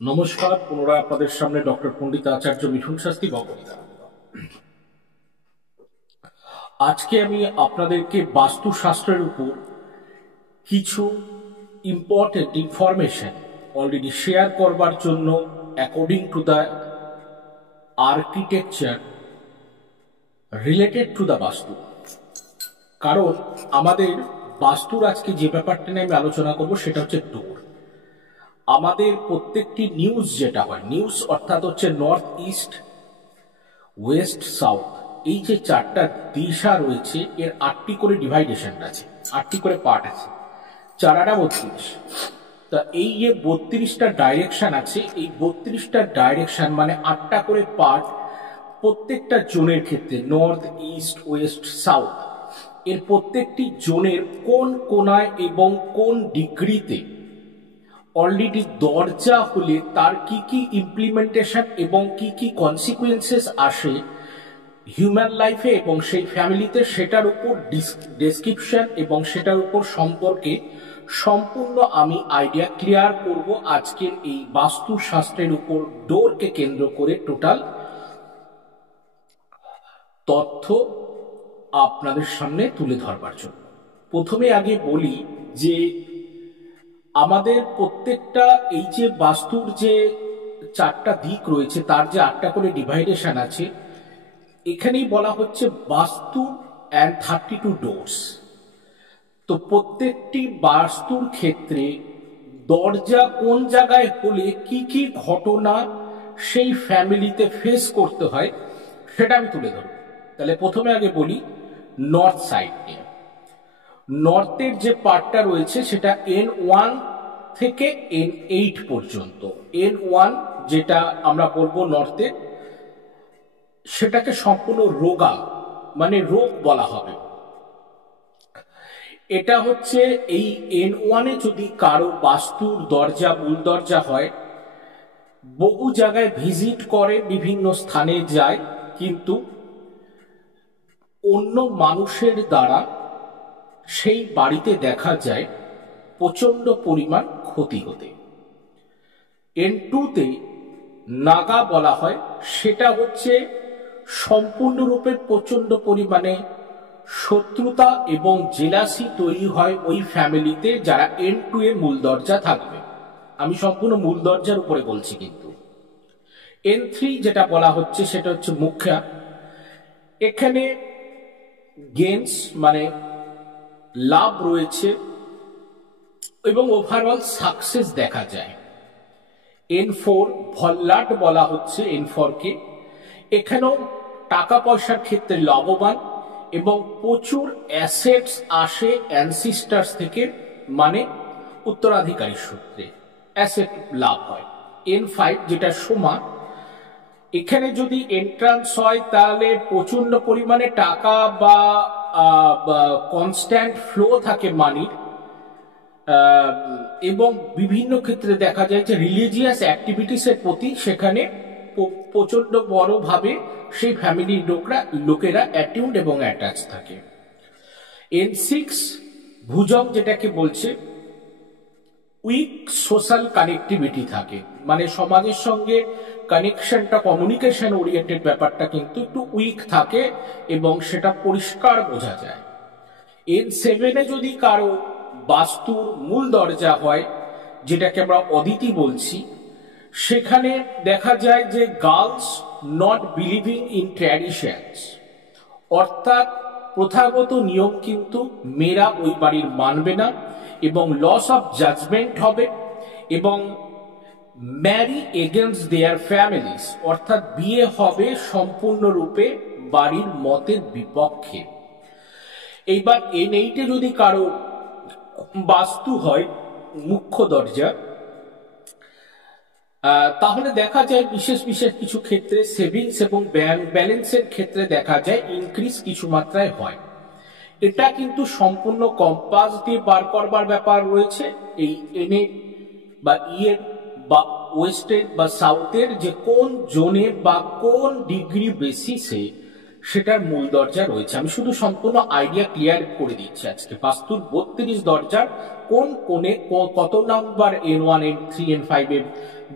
নমস্কার, পুনরায় আপনাদের সামনে ডক্টর পণ্ডিত আচার্য মিঠুন শাস্ত্রী বক্তৃতা। আজকে আমি আপনাদেরকে বাস্তুশাস্ত্রের উপর কিছু ইম্পর্টেন্ট ইনফরমেশন অলরেডি শেয়ার করবার জন্য according to the architecture related to the বাস্তু। কারণ আমাদের বাস্তুর আজকে যে ব্যাপারটা নিয়ে আমি আলোচনা করব সেটা হচ্ছে ডোর। আমাদের প্রত্যেকটি নিউজ যেটা হয়, নিউজ অর্থাৎ হচ্ছে নর্থ ইস্ট, ওয়েস্ট, সাউথ, এই যে চারটা দিশা রয়েছে এর 8টি করে ডিভাইডেশন আছে, 8টি করে পার্ট আছে, 4×32। তা এই যে 32টা ডাইরেকশন আছে, এই 32টা ডাইরেকশন মানে 8টা করে পার্ট প্রত্যেকটা জোনের ক্ষেত্রে, নর্থ, ইস্ট, ওয়েস্ট, সাউথ, এর প্রত্যেকটি জোনের কোন কোনায় এবং কোন ডিগ্রিতে অলরেডি দরজা হলে তার কি কি ইমপ্লিমেন্টেশন এবং কি কি কনসিকুয়েন্সেস আসে হিউম্যান লাইফে এবং সেই ফ্যামিলিতে, সেটার উপর ডেসক্রিপশন এবং সেটার উপর সম্পর্কে সম্পূর্ণ আমি আইডিয়া ক্লিয়ার করব আজকের এই বাস্তুশাস্ত্রের উপর ডোরকে কেন্দ্র করে টোটাল তথ্য আপনাদের সামনে তুলে ধরবার জন্য। প্রথমে আগে বলি যে আমাদের প্রত্যেকটা এই যে বাস্তুর যে 4টা দিক রয়েছে তার যে 8টা করে ডিভাইডেশন আছে, এখানেই বলা হচ্ছে বাস্তু অ্যান্ড 32 ডোরস। তো প্রত্যেকটি বাস্তুর ক্ষেত্রে দরজা কোন জায়গায় হলে কি কি ঘটনা সেই ফ্যামিলিতে ফেস করতে হয় সেটা আমি তুলে ধরব। তাহলে প্রথমে আগে বলি নর্থ সাইড নিয়ে। নর্থের যে পার্টটা রয়েছে সেটা N1 থেকে N8 পর্যন্ত। N1 যেটা আমরা বলবো নর্থে, সেটাকে সম্পূর্ণ রোগা মানে রোগ বলা হবে। এটা হচ্ছে এই N1-এ যদি কারো বাস্তুর দরজা মূল দরজা হয়, বহু জায়গায় ভিজিট করে, বিভিন্ন স্থানে যায়, কিন্তু অন্য মানুষের দ্বারা সেই বাড়িতে দেখা যায় প্রচন্ড পরিমাণ ক্ষতি হতে। N2-তে নাগা বলা হয়, সেটা হচ্ছে সম্পূর্ণরূপে প্রচন্ড পরিমাণে শত্রুতা এবং জেলাসি তৈরি হয় ওই ফ্যামিলিতে যারা N2 এ মূল দরজা থাকবে। আমি সম্পূর্ণ মূল দরজার উপরে বলছি। কিন্তু N3 যেটা বলা হচ্ছে সেটা হচ্ছে মুখ্যা। এখানে গেমস মানে লাভ রয়েছে এবং ওভারঅল সাকসেস দেখা যায়। N4 ভল্লাট বলা হচ্ছে N4 কে। এখানেও টাকা পয়সার ক্ষেত্রে লাভবান এবং প্রচুর অ্যাসেটস আসে অ্যানসিস্টার্স থেকে, মানে উত্তরাধিকারী সূত্রে অ্যাসেট লাভ হয়। N5 যেটা সোমা, এখানে যদি এন্ট্রান্স হয় তাহলে প্রচন্ড পরিমাণে টাকা বা কনস্ট্যান্ট ফ্লো থাকে মানির, এবং বিভিন্ন ক্ষেত্রে দেখা যায় যে রিলিজিয়াস অ্যাক্টিভিটিসের প্রতি সেখানে প্রচন্ড বড়ভাবে সেই ফ্যামিলির লোকেরা অ্যাটিউন্ড এবং অ্যাটাচ থাকে। N6 ভুজং যেটাকে বলছে উইক সোশ্যাল কানেক্টিভিটি থাকে, মানে সমাজের সঙ্গে কানেকশনটা, কমিউনিকেশন ওরিয়েন্টেড ব্যাপারটা কিন্তু একটু উইক থাকে এবং সেটা পরিষ্কার বোঝা যায়। N7-এ যদি কারো বাস্তুর মূল দরজা হয়, যেটাকে আমরা অদিতি বলছি, সেখানে দেখা যায় যে girls not believing in traditions, অর্থাৎ প্রথাগত নিয়ম কিন্তু মেয়েরা ওই বাড়ির মানবে না এবং লস অফ জাজমেন্ট হবে এবং ম্যারি এগেনস্ট দেয়ার ফ্যামিলিস, অর্থাৎ বিয়ে হবে সম্পূর্ণরূপে বাড়ির মতের বিপক্ষে। এইবার N8-এ যদি কারো বাস্তু হয় মুখ্য দরজা, তাহলে দেখা যায় বিশেষ বিশেষ কিছু ক্ষেত্রে সেভিংস এবং ব্যাংক ব্যালেন্সের ক্ষেত্রে দেখা যায় ইনক্রিজ কিছু মাত্রায় হয়। এটা কিন্তু সম্পূর্ণ কম্পাস দিয়ে বার করবার ব্যাপার রয়েছে। এই N8 বা এর বা ওয়েস্টের বা সাউথের যে কোন জোনে বা কোন ডিগ্রি বেসিসে সেটার মূল দরজা রয়েছে। আমি শুধু সম্পূর্ণ আইডিয়া ক্লিয়ার করে দিচ্ছি আজকে। বাস্তুর 32 দরজার কোন কোণে কত নাম্বার N1 N3 N5 এর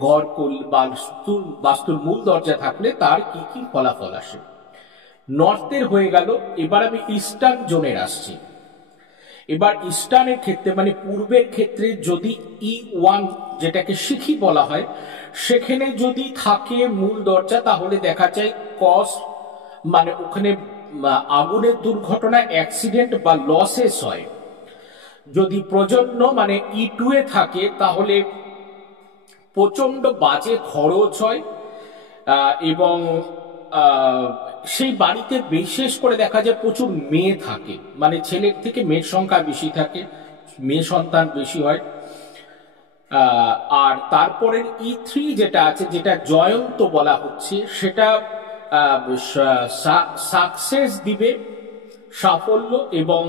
ঘর বাস্তুর মূল দরজা থাকলে তার কি কি ফলাফল আসে। নর্থের হয়ে গেল, এবার আমি ইস্টার্ন জোনের আসছি। এবার ইস্টার্নের ক্ষেত্রে মানে পূর্বের ক্ষেত্রে যদি E1 যেটাকে শিখি বলা হয়, সেখানে যদি থাকে মূল দরজা তাহলে দেখা যায় কস মানে ওখানে আগুনের দুর্ঘটনা, অ্যাক্সিডেন্ট বা লসেস হয়। যদি প্রজন্ম মানে E2 এ থাকে তাহলে প্রচন্ড বাজে খরচ হয় এবং সেই বাড়িতে বিশেষ করে দেখা যায় প্রচুর মেয়ে থাকে, মানে ছেলের থেকে মেয়ের সংখ্যা বেশি থাকে, মেয়ে সন্তান বেশি হয়। আর তারপরের E3 যেটা আছে, যেটা জয়ন্ত বলা হচ্ছে, সেটা সাকসেস দিবে, সাফল্য এবং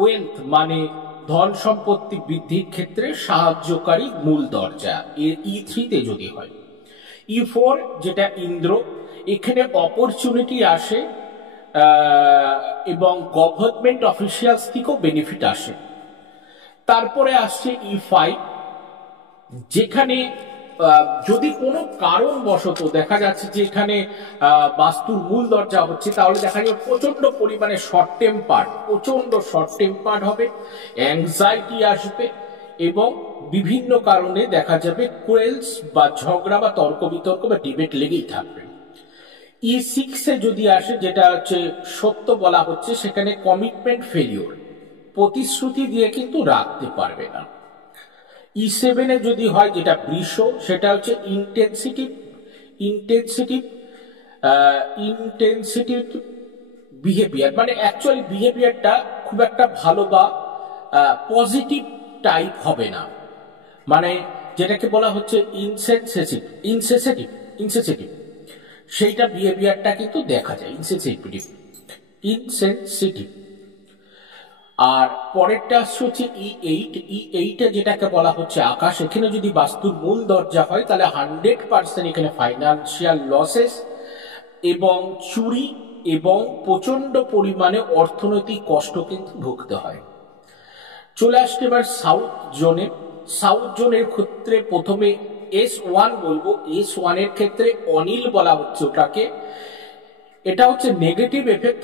ওয়েলথ মানে ধন সম্পত্তি বৃদ্ধির ক্ষেত্রে সাহায্যকারী মূল দরজা এর E3 তে যদি হয়। E4 যেটা ইন্দ্র, এখানে অপরচুনিটি আসে এবং গভর্নমেন্ট অফিসিয়ালস থেকেও বেনিফিট আসে। তারপরে আসছে E5, যেখানে যদি কোনো কারণবশত দেখা যাচ্ছে যে এখানে বাস্তুর মূল দরজা হচ্ছে, তাহলে দেখা যাবে প্রচন্ড পরিমাণে প্রচন্ড শর্ট টেম্পার্ড হবে, অ্যাংজাইটি আসবে এবং বিভিন্ন কারণে দেখা যাবে কোয়েলস বা ঝগড়া বা তর্ক বিতর্ক বা ডিবেট লেগেই থাকবে। E6 এ যদি আসে, যেটা হচ্ছে সত্য বলা হচ্ছে, সেখানে কমিটমেন্ট ফেলিওর, প্রতিশ্রুতি দিয়ে কিন্তু রাখতে পারবে না। E7 এ যদি হয়, যেটা বৃষ, সেটা হচ্ছে ইন্টেন্সিটিভ বিহেভিয়ার, মানে অ্যাকচুয়ালি বিহেভিয়ারটা খুব একটা ভালো বা পজিটিভ টাইপ হবে না, মানে যেটাকে বলা হচ্ছে ইনসেনসিটিভ সেইটা বিহেভিয়ারটা কিন্তু দেখা যায় ইনসেনসিটিভ। আর পরেরটা হচ্ছে E8 যেটাকে বলা হচ্ছে আকাশ, এখানে যদি বাস্তুর মূল দরজা হয় তাহলে 100% এখানে ফাইন্যান্সিয়াল লসেস এবং চুরি এবং প্রচন্ড পরিমাণে অর্থনৈতিক কষ্ট কিন্তু ভুগতে হয়। চলে আসছে এবার সাউথ জোনের ক্ষেত্রে প্রথমে S1 বলবো। S1 এর ক্ষেত্রে অনিল বলা হচ্ছে ওটাকে, এটা হচ্ছে নেগেটিভ এফেক্ট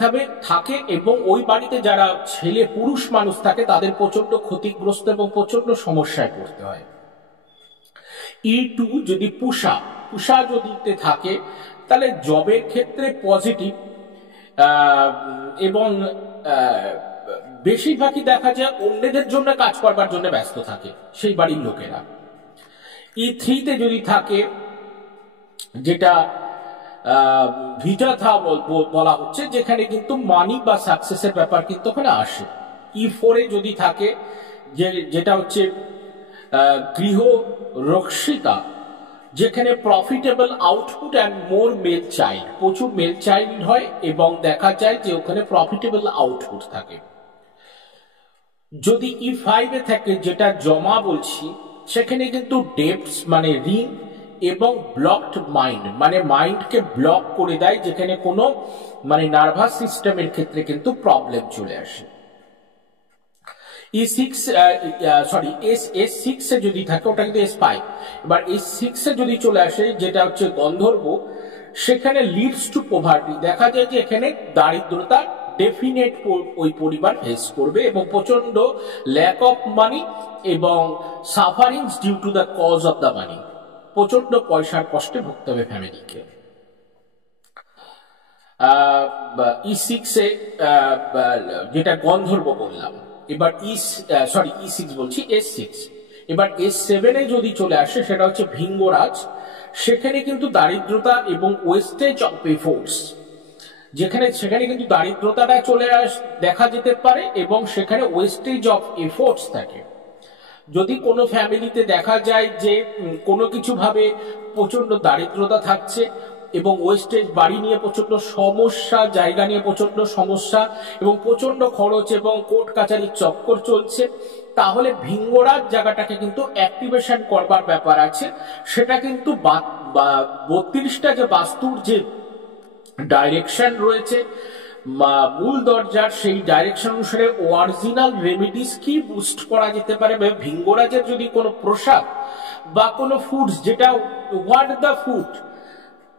থাকে এবং ওই বাড়িতে যারা ছেলে পুরুষ মানুষ থাকে তাদের প্রচন্ড ক্ষতিগ্রস্ত এবং প্রচন্ড সমস্যায় পড়তে হয়। E2 যদি পুষা যদি থাকে তাহলে জবের ক্ষেত্রে পজিটিভ এবং বেশিরভাগই দেখা যায় অন্যদের জন্য কাজ করবার জন্য ব্যস্ত থাকে সেই বাড়ির লোকেরা। E3 তে যদি থাকে, যেটা ভিটা বলা হচ্ছে, যেখানে কিন্তু মানি বা সাকসেসের ব্যাপার কিন্তু ওখানে আসে। E4 এ যদি থাকে, যেটা হচ্ছে গৃহ রক্ষিতা, যেখানে profitable output and more male child, প্রচুর মেল চাইল্ড হয় এবং দেখা যায় যে ওখানে প্রফিটেবল আউটপুট থাকে। যদি E5 এ থাকে, যেটা জমা বলছি, সেখানে কিন্তু ডেপস মানে ঋণ এবং ব্লকড মাইন্ড মানে মাইন্ডকে ব্লক করে দেয়, যেখানে কোনো মানে নার্ভাস সিস্টেমের ক্ষেত্রে কিন্তু প্রবলেম চলে আসে। S6 এ যদি থাকে, ওটা কিন্তু S5। এবার S6 এ যদি চলে আসে, যেটা হচ্ছে গন্ধর্ব, সেখানে লিডস টু পভার্টি, দেখা যায় যে এখানে দারিদ্রতা ডেফিনেট ওই পরিবার ফেস করবে এবং প্রচন্ড ল্যাক অফ মানি এবং sufferings due to the cause of the money, প্রচন্ড পয়সার কষ্টে ভুগতে হবে ফ্যামিলিকে। E6 এ যেটা গন্ধর্ব বললাম। এবার E6 বলছি, S6। এবার S7 এ যদি চলে আসে, সেটা হচ্ছে ভিঙ্গরাজ, সেখানে কিন্তু দারিদ্রতা এবং ওয়েস্টেজ অফ এফোর্টস, সেখানে কিন্তু দারিদ্রতাটা দেখা যেতে পারে এবং সেখানে ওয়েস্টেজ অফ এফোর্টস থাকে। যদি কোনো ফ্যামিলিতে দেখা যায় যে কোনো কিছু ভাবে প্রচন্ড দারিদ্রতা থাকছে এবং ওয়েস্টেজ, বাড়ি নিয়ে প্রচন্ড সমস্যা, জায়গা নিয়ে প্রচন্ড সমস্যা এবং প্রচন্ড খরচ এবং কোর্ট কাচারির চক্কর চলছে, তাহলে ভিঙ্গরাজ জায়গাটাকে কিন্তু অ্যাক্টিভেশন করবার ব্যাপার আছে। সেটা কিন্তু 32টা যে বাস্তুর যে ডাইরেকশন রয়েছে মূল দরজার, সেই ডাইরেকশন অনুসারে অরিজিনাল রেমেডিস কি বুস্ট করা যেতে পারে। ভিঙ্গরাজের যদি কোনো প্রসাদ বা কোনো ফুডস, যেটা what the food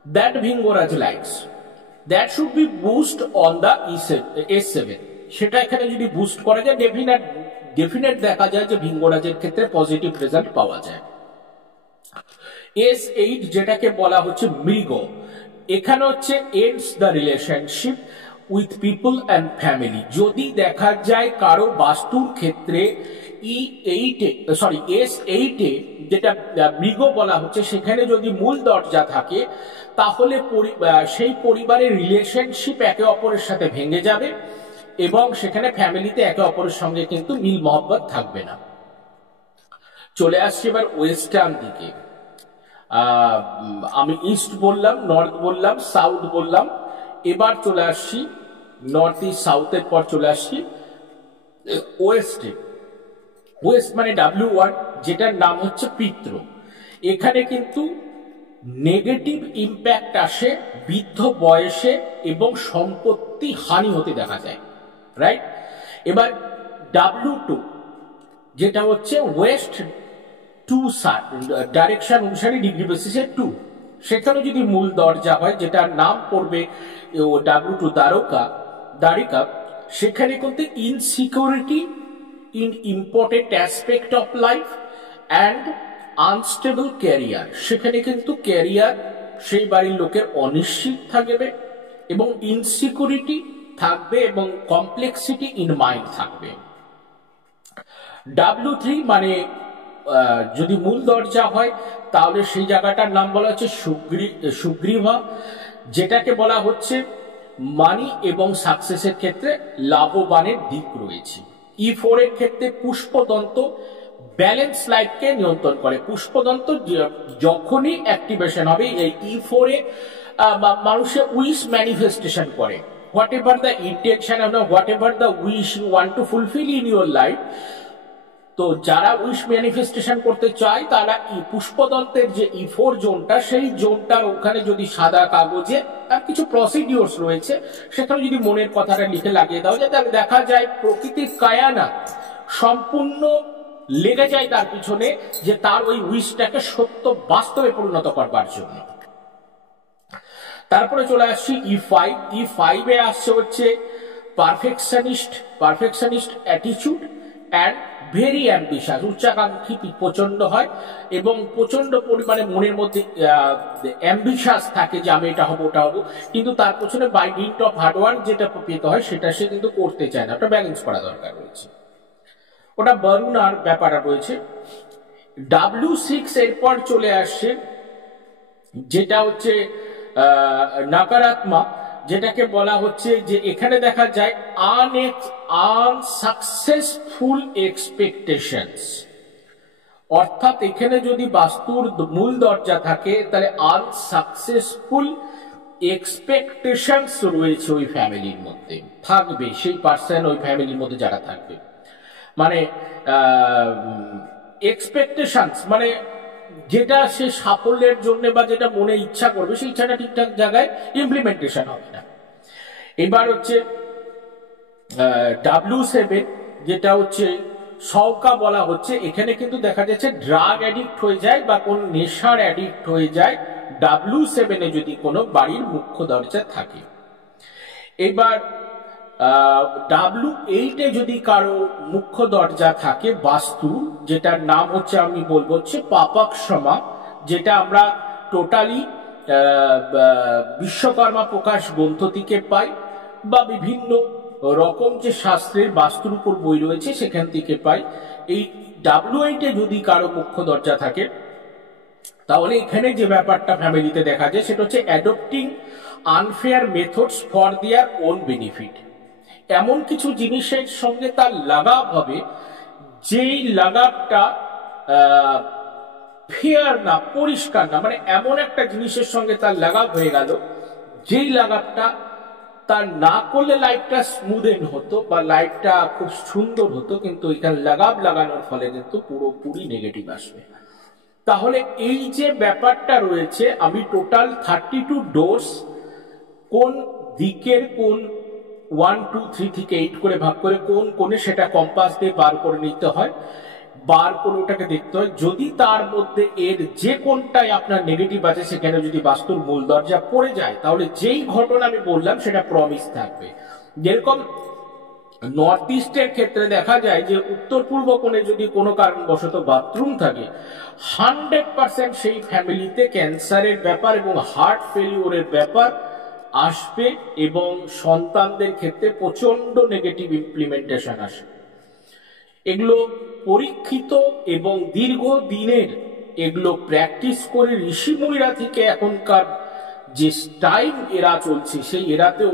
that Bhringraj likes, that should be boost on the S7, সেটা এখানে যদি বুস্ট করা যায় ডেফিনেট দেখা যায় যে ভিঙ্গরাজের ক্ষেত্রে পজিটিভ রেজাল্ট পাওয়া যায়। S8 যেটাকে বলা হচ্ছে মৃগ, এখানে হচ্ছে ends the relationship with people and family. যদি দেখা যায় কারো বাস্তুর ক্ষেত্রে S8 যেটা মৃগ বলা হচ্ছে, সেখানে যদি মূল দরজা থাকে তাহলে সেই পরিবারের রিলেশনশিপ একে অপরের সাথে ভেঙে যাবে এবং সেখানে ফ্যামিলিতে একে অপরের সঙ্গে কিন্তু মিল মহব্বত থাকবে না। চলে আসছি এবার ওয়েস্টার্ন দিকে। আমি ইস্ট বললাম, নর্থ বললাম, সাউথ বললাম, এবার চলে আসছি নর্থ ইস্ট সাউথের পর চলে আসছি ওয়েস্টে। ওয়েস্ট মানে W1, যেটার নাম হচ্ছে পিত্র। এখানে কিন্তু নেগেটিভ ইম্প্যাক্ট আসে বৃদ্ধ বয়সে এবং সম্পত্তি হানি হতে দেখা যায়, রাইট। এবার W2 যেটা হচ্ছে ওয়েস্ট টু ডাইরেকশন অনুসারে ডিগ্রি বেসিসে 2, সেখানে যদি মূল দরজা হয় যেটার নাম পড়বে W2 দ্বারিকা, সেখানে কিন্তু insecurity in important aspect of life and unstable career, সেখানে কিন্তু ক্যারিয়ার সেই বাড়ির লোকের অনিশ্চিত থাকবে এবং ইনসিকিউরিটি থাকবে এবং কমপ্লেক্সিটি ইন মাইন্ড থাকবে। W3 মানে যদি মূল দরজা হয় তাহলে সেই জায়গাটার নাম বলা হচ্ছে সুগ্রীভা, যেটাকে বলা হচ্ছে মানি এবং সাকসেসের ক্ষেত্রে লাভবানের দিক রয়েছে। E4 এর ক্ষেত্রে পুষ্পদন্ত ব্যালেন্স লাইফকে নিয়ন্ত্রণ করে। পুষ্পদন্ত যখনই অ্যাক্টিভেশন হবে এই E4 এ মানুষের উইশ ম্যানিফেস্টেশন করে, whatever the intention, whatever the wish you want to fulfil in your life. তো যারা উইশ ম্যানিফেস্টেশন করতে চায় তারা পুষ্পদন্তের যে E4 জোনটা, সেই জোনটার ওখানে যদি সাদা কাগজে আর কিছু প্রসিডিওরস রয়েছে সেখানে যদি মনের কথাটা লিখে লাগিয়ে দেওয়া যায়, তাহলে দেখা যায় প্রকৃতির কায়ানা সম্পূর্ণ লেগে যায় তার পিছনে, যে তার ওই উইশটাকে সত্য বাস্তবে পরিণত করবার জন্য। তারপরে চলে আসছি E5 এ আসছে হচ্ছে perfectionist attitude and very ambitious, উচ্চাকাঙ্ক্ষী প্রচন্ড হয় এবং প্রচন্ড পরিমাণে মনের মধ্যে অ্যাম্বিশাস থাকে যে আমি এটা হবো ওটা হবো, কিন্তু তার পেছনে বাই ডিন্ট অফ হার্ডওয়ার্ক যেটা পেতে হয় সেটা সে কিন্তু করতে চায় না। ওটা ব্যালেন্স করা দরকার রয়েছে, ওটা বরুণার ব্যাপার রয়েছে। W6 এরপর চলে আসছে যেটা হচ্ছে নাকারাত্মক, যেটাকে বলা হচ্ছে যে এখানে দেখা যায় আনসাকসেসফুল এক্সপেকটেশনস, অর্থাৎ এখানে যদি বাস্তুর মূল দরজা থাকে তাহলে আনসাকসেসফুল এক্সপেকটেশনস রয়েছে ওই ফ্যামিলির মধ্যে থাকবে, সেই পার্সন ওই ফ্যামিলির মধ্যে যারা থাকবে, মানে এক্সপেকটেশনস মানে যেটা সে সাফল্যের জন্য বা যেটা মনে ইচ্ছা করবে সেই ইচ্ছাটা ঠিকঠাক জায়গায় ইমপ্লিমেন্টেশন হবে না। এবার হচ্ছে W7 যেটা হচ্ছে সওকা বলা হচ্ছে, এখানে কিন্তু দেখা যাচ্ছে ড্রাগ অ্যাডিক্ট হয়ে যায় বা কোন নেশার অ্যাডিক্ট হয়ে যায় W7 এ যদি কোনো বাড়ির মুখ্য দরজা থাকে। এবার W8 এ যদি কারো মুখ্য দরজা থাকে বাস্তু, যেটার নাম হচ্ছে আমি বলবো হচ্ছে পাপাক্ষমা, যেটা আমরা টোটালি বিশ্বকর্মা প্রকাশ গ্রন্থ থেকে পাই বা বিভিন্ন রকম যে শাস্ত্রের বাস্তুর উপর বই রয়েছে সেখান থেকে পাই। এই W8 এ যদি কারো মুখ্য দরজা থাকে তাহলে এখানে যে ব্যাপারটা ফ্যামিলিতে দেখা যায় সেটা হচ্ছে adopting unfair methods for their own benefit. এমন কিছু জিনিসের সঙ্গে তার লাগাব হবে যেই লাগাবটা ফেয়ার না, পরিষ্কার না, মানে এমন একটা জিনিসের সঙ্গে তার লাগাব হয়ে গেল যেই লাগাবটা তার না করলে লাইফটা স্মুদেন হতো বা লাইফটা খুব সুন্দর হতো, কিন্তু এখানে লাগাব লাগানোর ফলে কিন্তু পুরোপুরি নেগেটিভ আসবে। তাহলে এই যে ব্যাপারটা রয়েছে, আমি টোটাল 32 ডোজ কোন দিকের কোন 1 2 3 থেকে 8 করে ভাগ করে কোন কোণে সেটা কম্পাস দিয়ে বার করে নিতে হয়, বার করে ওটাকে দেখতে হয়। যদি তার মধ্যে এর যে কোনটাই আপনার নেগেটিভ আছে সেখানে যদি বাস্তুর মূল দরজা পড়ে যায়, তাহলে যেই ঘটনা আমি বললাম সেটা প্রমিস থাকবে। যেরকম নর্থ ইস্টের ক্ষেত্রে দেখা যায় যে উত্তর পূর্ব কোণে যদি কোনো কারণবশত বাথরুম থাকে, 100% সেই ফ্যামিলিতে ক্যান্সারের ব্যাপার এবং হার্ট ফেলিওরের ব্যাপার আসবে এবং সন্তানদের ক্ষেত্রে প্রচন্ড নেগেটিভ ইমপ্লিমেন্টেশন আসে। এগুলো পরীক্ষিত এবং দীর্ঘদিনের এগুলো প্র্যাকটিস করে ঋষিমুনিরা থেকে এখনকার যে টাইম এরা চলছে সেই এরাতেও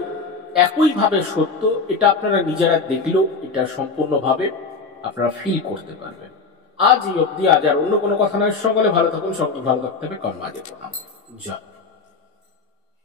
একইভাবে সত্য। এটা আপনারা নিজেরা দেখলেও এটা সম্পূর্ণভাবে আপনারা ফিল করতে পারবেন। আজ এই অবধি, আজ আর অন্য কোনো কথা নয়। সকলে ভালো থাকুন, সকলে ভালো থাকতে হবে। কর্মাজে প্রণাম। জয়।